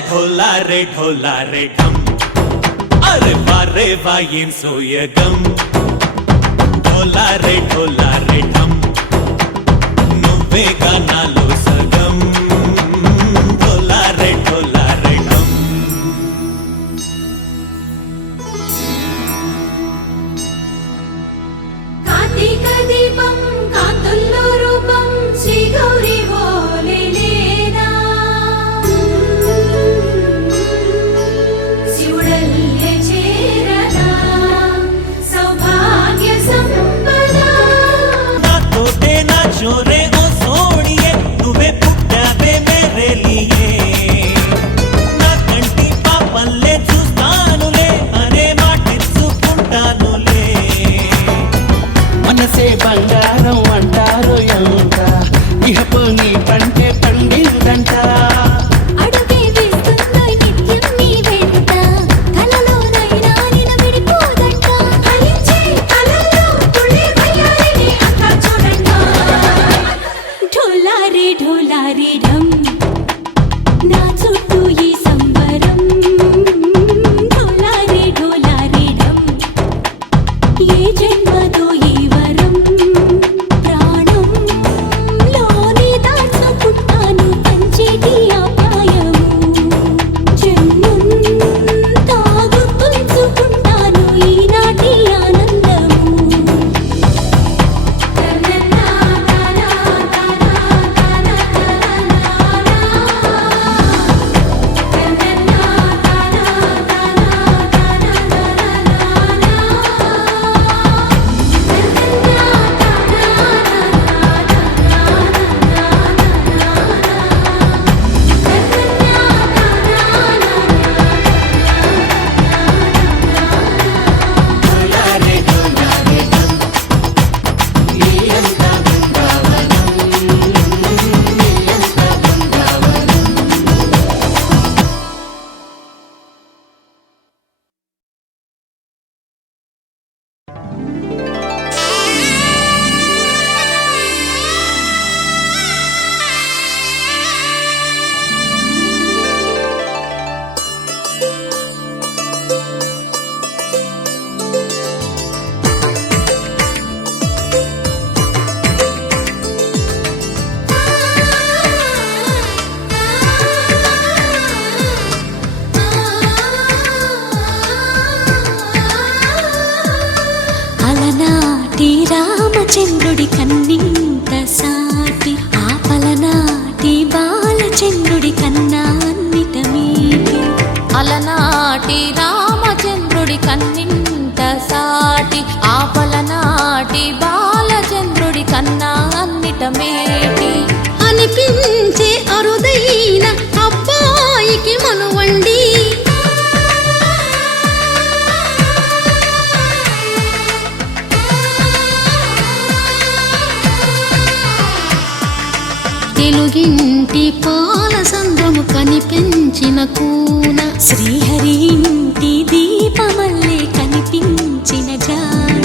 ढोला रे ढम अरे वारे वायें सोयगम ढोला रे ढम నువ్వేగా నాలో సగం ढोला रे ढम కార్తీక దీపం కాంతుల్లో రూపం శ్రీ గౌరీ ఓలేనా శివుడల్లే చేరదా సౌభాగ్య సంపద నాతోటే నా చోరే ఓ సోణియే నువ్వే పుట్టావే మేరే లియే నా కంటి పాపల్లే చూస్తానులే అనే మాటిచ్చుకుంటానులే మనసే బంగారం అంటారు ఎంత ఇహపు నీ పంటే పండిందంట అడుగే వేస్తుందో నిత్యం నీ వెంట కలలోనైనా నిన్ను విడిపోదంట ఫలించే కలల్లో తుళ్ళే వయ్యారిని అంతా చూడంట ढोला रे ढम నా చుట్టూ ఈ సంబరం ढोला रे ढम ఏ జన్మదో ఈ వరం ప్రాణంలోనే దాచుకుంటాను పంచేటి ఆప్యాయము జన్మంతా గుర్తుంచుకుంటాను ఈనాటి ఆనందము అలనాటి రామచంద్రుడి కన్నింత సాటి ఆపలనాటి బాలచంద్రుడి కన్నా అన్నిట మీటి అలనాటి రామచంద్రుడి కన్నింత సాటి ఆపలనాటి బాలచంద్రుడి కన్నా అన్నిట మేటి అనిపించే అరుదైన అబ్బాయికి మనువండి తెలుగింటి పాల సంద్రము కనిపించిన కూన శ్రీహరి ఇంటి దీపమల్లే కనిపించిన జాడ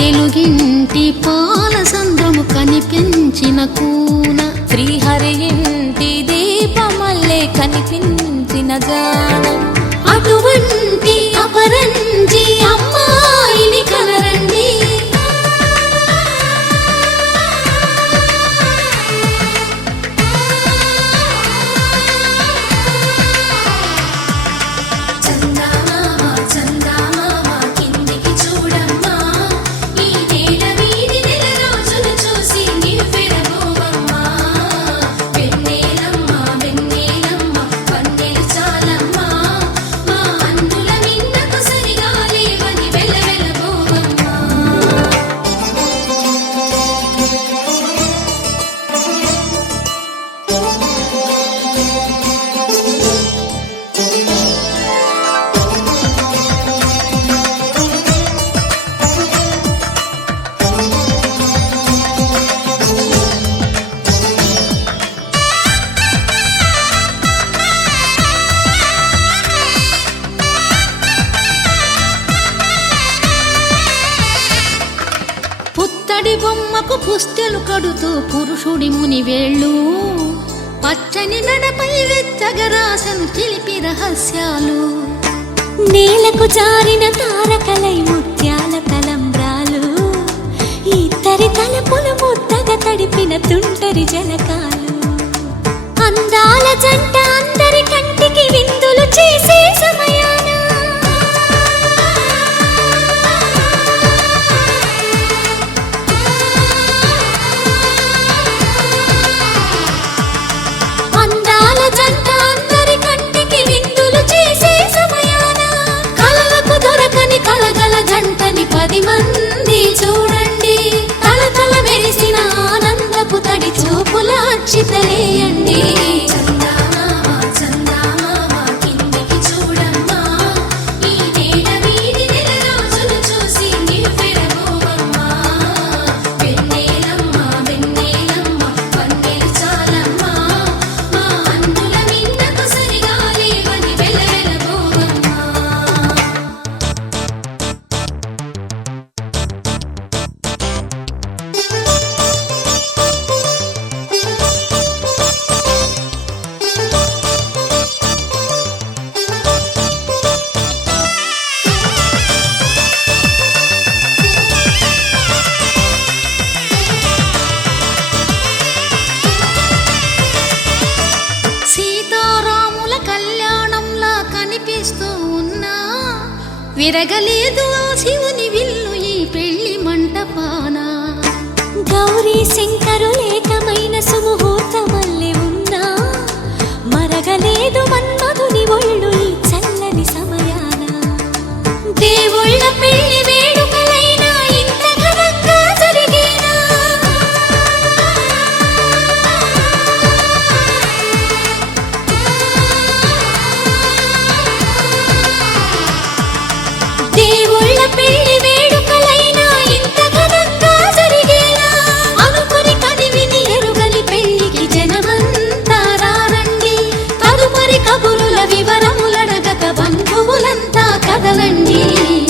తెలుగింటి పాల సంద్రము కనిపించిన కూన శ్రీహరి ఇంటి దీపమల్లే కనిపించిన జాడ అటువంటి అపరంజి అమ్మాయిని కనరండి చందమామ కిందికి చూడమ్మా ఈ నేల వీధి నెల రోజులు చూసి నివ్వెరబోవమ్మా వెన్నెలమ్మ వన్నెలు చాలమ్మా మా అన్నుల నిన్నకు సరిగా లేవని వెలవెలబోవమ్మా పుత్తడి బొమ్మకు పుస్తెలు కడుతూ పురుషుడి ముని వేళ్ళు పచ్చని మెడపై వెచ్చగరాసను చిలిపి రహస్యాలు. నేలకు జారిన తారకలై ముత్యాల తలంబ్రాలు, ఇద్దరి తలపులు ముద్దగా తడిపిన తుంటరి జలకాలు. అందాల జంట అందరి కంటికి విందులు చేసే సమయాన అందాల జంట అందరి కంటికి విందులు చేసే సమయాన కలలకు దొరకని కలగల జంటని 10 మంది చూడండి. తల మెరిసిన ఆనందపు తడి చూపుల అచ్చితలేయండి. చందమామ చందమామ కిందికి చూడమ్మా, ఈ నేల వీధి నెలరాజులు చూసి నివ్వెరబోవమ్మా. వెన్నెలమ్మ వెన్నెలమ్మ వన్నెలు చాలమ్మా, మా అన్నుల మిన్నకు సరిగా లేవని వెలవెలబోవమ్మా. సీతారాముల కళ్యాణంలా కనిపిస్తూ ఉన్నా, విరగలేదు ఆ శివుని విల్లు ఈ పెళ్లి మంటపాన. గౌరీ శంకరులేకమైన సుముహూర్తమల్లె ఉన్నా, మరగలేదు మన్మధుని ఒళ్ళు ఈ చల్లని సమయాన. దేవుళ్ళ పెళ్లి వేడుకలైనా ఇంత ఘనంగా జరిగేనా? దేవుళ్ళ పెళ్లి వేడుకలైనా ఇంత ఘనంగా జరిగేనా? అనుకుని కదివిని ఎరుగని పెళ్లికి జనమంతా రారండి. తదుపరి కబురుల వివరములడగక బంధువులంతా కదలండి.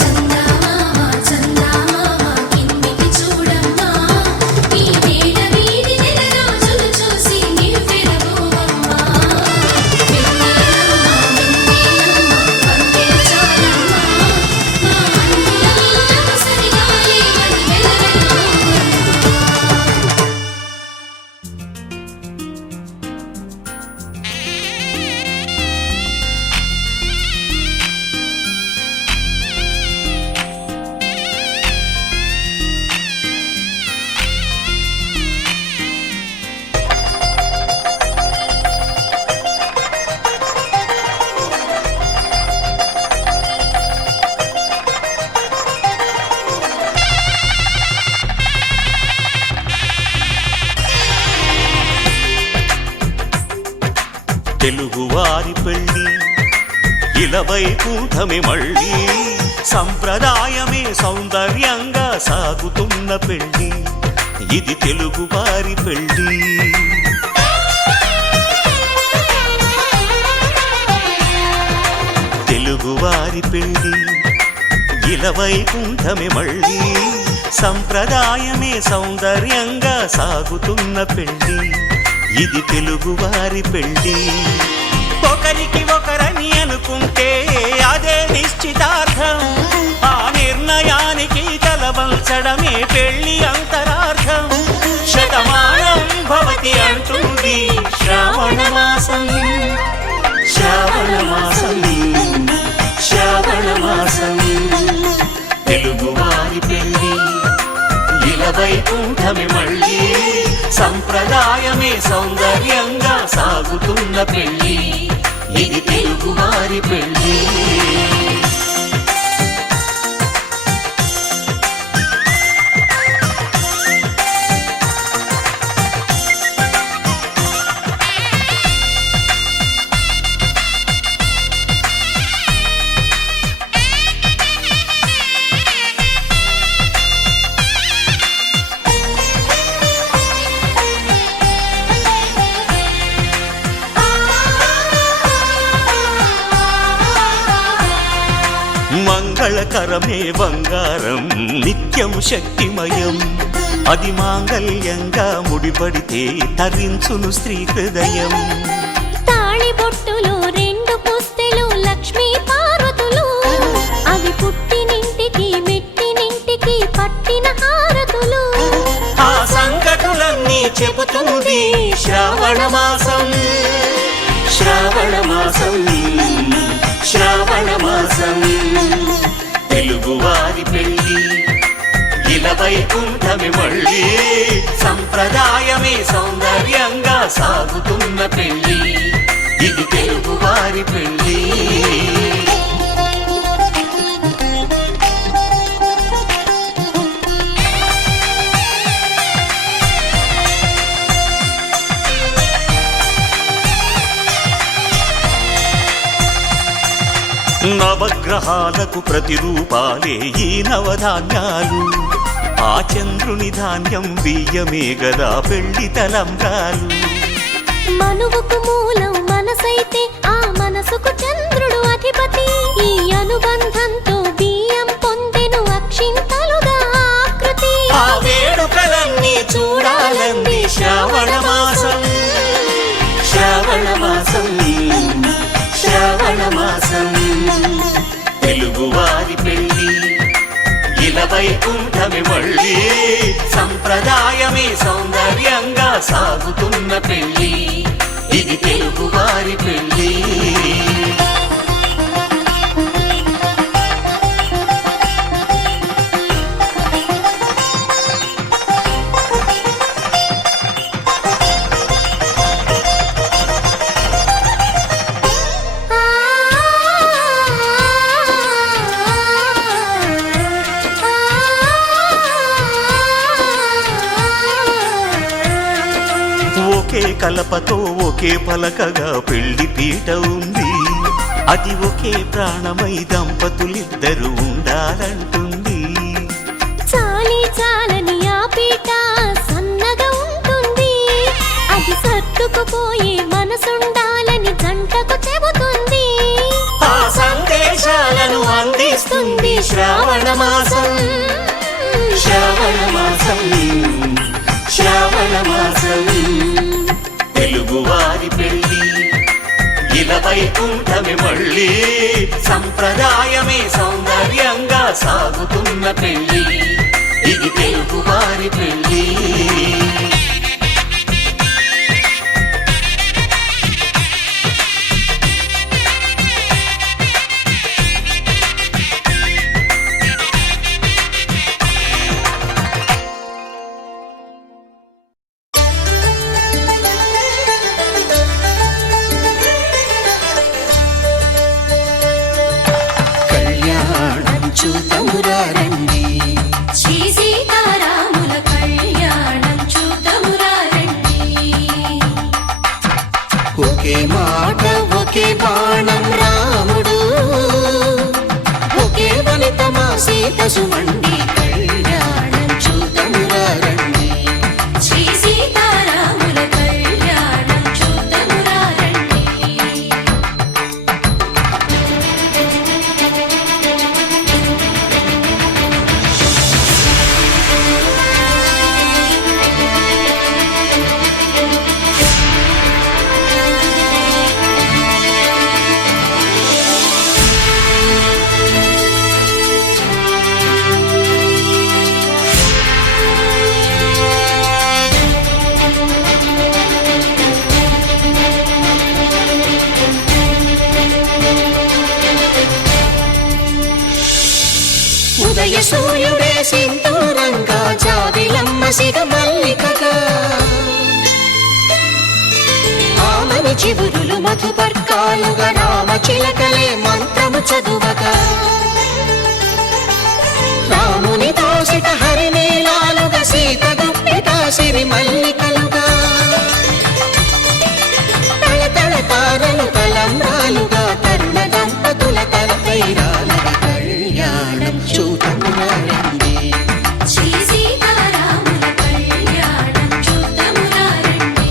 చందమామ చందమామ కిందికి చూడమ్మా, ఈ నేల వీధి నెలరాజులు చూసి నివ్వెరబోవమ్మా. వెన్నెలమ్మ వెన్నెలమ్మ వన్నెలు చాలమ్మా, మా అన్నుల మిన్నకు సరిగా లేవని వెలవెలబోవమ్మా. తెలుగువారి పెళ్ళి ఇలవైకుంఠమే మళ్ళీ, సంప్రదాయమే సౌందర్యంగా సాగుతున్న పెళ్ళి, ఇది తెలుగువారి పెళ్ళి. తెలుగువారి పెళ్ళి ఇలవైకుంఠమే మళ్ళీ, సంప్రదాయమే సౌందర్యంగా సాగుతున్న పెళ్ళి, ఇది తెలుగువారి పెళ్ళి. ఒకరికి ఒకరని అనుకుంటే అదే నిశ్చితార్థం, ఆ నిర్ణయానికి తలవంచడమే పెళ్ళి అంతరార్థం. శతమానం భవతి అంటుంది శ్రావణ మాసం, శ్రావణ మాసం, శ్రావణ మాసం. తెలుగువారి పెళ్ళి ఇలవైకుంఠమే మళ్ళీ, సంప్రదాయమే సౌందర్యంగా సాగుతున్న పెళ్ళి, ఇది తెలుగువారి పెళ్ళి. మంగళకరమే బంగారం నిత్యం శక్తిమయం, అది మాంగళ్యంగా ముడిపడితే తరించును స్త్రీ హృదయం. తాళి బొట్టులు 2 పుస్తెలు లక్ష్మీ పార్వతులు, అవి పుట్టినింటికి మెట్టినింటికి పట్టిన హారతులు. ఆ సంకటులన్నీ చెబుతుంది శ్రావణ మాసం, శ్రావణ మాసం, శ్రావణ మాసం. తెలుగువారి పెళ్ళి ఇలా వైకుంఠమి మళ్ళీ, సంప్రదాయమే సౌందర్యంగా సాగుతున్న పెళ్ళి, ఇది తెలుగువారి పెళ్ళి. నవగ్రహాలకు ప్రతిరూపాలే ఈ నవధాన్యాలు, ఆ చంద్రుని ధాన్యం బియ్యమే గదా పెళ్లి తలంబ్రాలు. మనువుకు మూలం మనసైతే ఆ మనసుకు చంద్రుడు అధిపతి, ఈ అనుబంధంతో బియ్యం పొందెను అక్షింతలుగా ఆకృతి. ఆ వేడుకలన్నీ చూడాలంది శ్రావణ మాసం, శ్రావణ మాసం, శ్రావణ మాసం. తెలుగువారి పెళ్ళి ఇలా వైకుంఠమి మళ్ళీ, సంప్రదాయమే సౌందర్యంగా సాగుతున్న పెళ్ళి, ఇది తెలుగువారి పెళ్ళి. ఒకే కలపతో ఒకే పలకగా పెళ్లి పీట ఉంది, అది ఒకే ప్రాణమై దంపతులిద్దరూ ఉండాలంటుంది. చాలి చాలని ఆ పీట సన్నగా ఉంటుంది, అది సర్దుకుపోయే మనసుండాలని జంటకు చెబుతుంది. ఆ సందేశాలను అందిస్తుంది శ్రావణ మాసం, శ్రావణ మాసం, శ్రావణ మాసం. తెలుగువారి పెళ్ళి ఇలా వైకుంఠమి మళ్ళీ, సంప్రదాయమే సౌందర్యంగా సాగుతున్న పెళ్ళి, ఇది తెలుగువారి పెళ్ళి. కళ్యాణం చూతమురా రండి, శ్రీ సీతారాముల కళ్యాణం చూద్దామురా రండి. ఒకే మాట ఒకే బాణం రాముడు, ఒకే వనిత మా సీత సుమండి. కళ్యాణం చూతమురా రండి, శ్రీ సీతారాముల కళ్యాణం చూద్దామురా రండి. ఉదయ సూర్యుడే సింధూరంగా, జాబిలమ్మ సిగ మల్లికగా, ఆమని చివురులు మధుపర్కాలుగా, రామ చిలకలే మంత్రము చదువగా, రాముని దోసిట హరినీలాలుగా, సీత గుప్పిట సిరి మల్లికలుగా, తల తల తారలు తలంబ్రాలుగా, తరుణ దంపతుల తలపైరాలుగా. కళ్యాణం చూతమురా రండి, శ్రీ సీతారాముల కళ్యాణం చూద్దామురా రండి.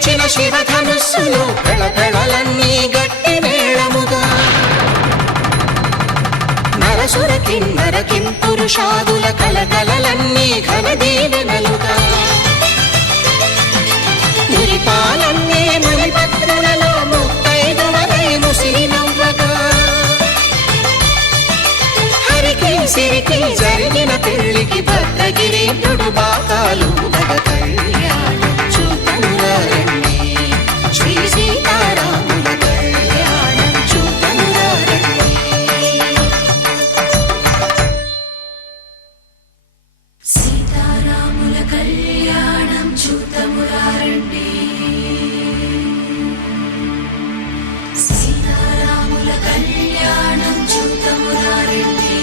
నిలిచిన శివధనుస్సులు పెళపెళలన్నీ గట్టి మేళముగా నరసుర కిన్నర కింపురుషాదుల కలకలలన్నీ ఘన దీవెనలుగా మురిపాలన్నీ మణిపత్రులలో ముత్తైదువలై ముసిరి నవ్వగా హరికి సిరికి జరిగిన పెళ్లికి భద్రగిరీంద్రుడు బాకాలు కళ్యాణం చూతమురారండి శ్రీ సీతారాముల కళ్యాణం చూతమురారండి సీతారాముల కళ్యాణం చూతమురారండి సీతారాముల కళ్యాణం చూతమురారండి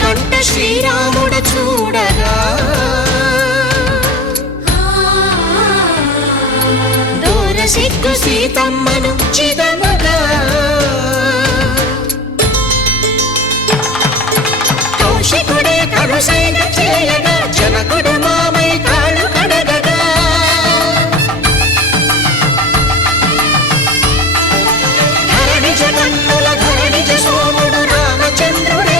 కంట శ్రీరాముడు చూడగా దూర సిగ్గు సీతమ్మను చిదమగా కౌశికుడే కరుసైన చేయగా జనకుడు మామై కాళ్ళు కడగగా ధరణి జగన్నుల ధరణిజ సోముడు రామచంద్రుడే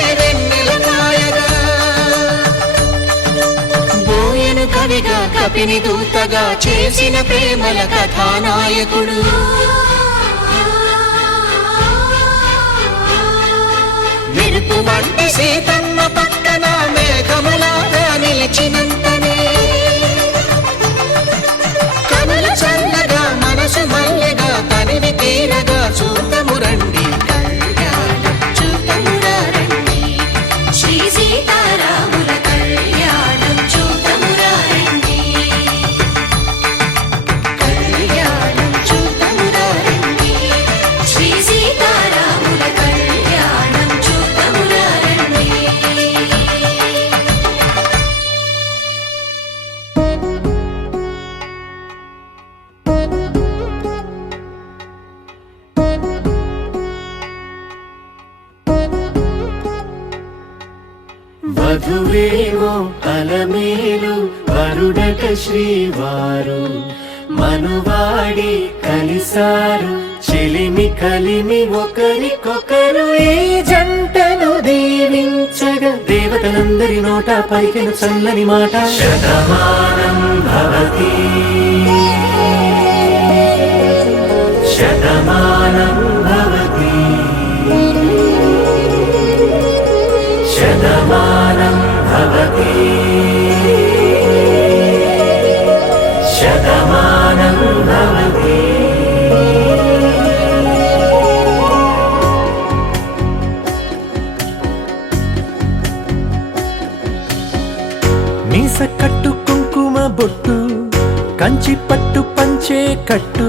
కవిగా కపిని దూతగా చేసిన ప్రేమల కథానాయకుడు మెరుపు వంటి సీతమ్మ పక్కన మేఘములాగా నిలిచినంతనే కనులు చల్లగా మనసు మల్లెగా తనివి తీరగా చూతమురండి కళ్యాణం చూతమురారండి శ్రీ సీతారాముల కళ్యాణం చూతమురారండి కళ్యాణం చూతమురారండి శ్రీ సీతారాముల కళ్యాణం చూతమురారండి వధువేవో అలమేలు వరుడట శ్రీవారు మనువాడి కలిసారు చెలిమి కలిమి ఒకరికొకరు ఈ జంటను దీవించగా దేవతలందరి నోట పలికిన చల్లని మాట శతమానం భవతి శతమానం భవతి శతమానం భవతి శతమానం భవతి మీస కట్టు కుంకుమ బొట్టు కంచి పట్టు పంచే కట్టు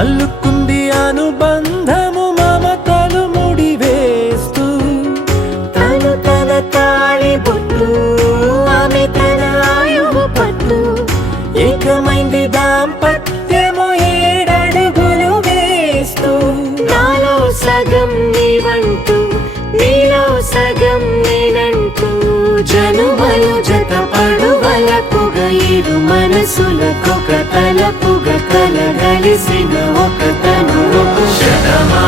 అల్లుకుంది అనుబంధము మమతలు ముడివేస్తూ తను తన తాళి బొట్టు ఆమె తన ఆయువు పట్టు ఏకమైంది దాంపత్యము 7 అడుగులు వేస్తూ నాలో సగం నీవంటూ నీలో సగం నేనంటూ జనుమలు జత పడువలపుగా ఇరు మనసులకొక తలపుగా కలగలిసిన ఒక తను శతమా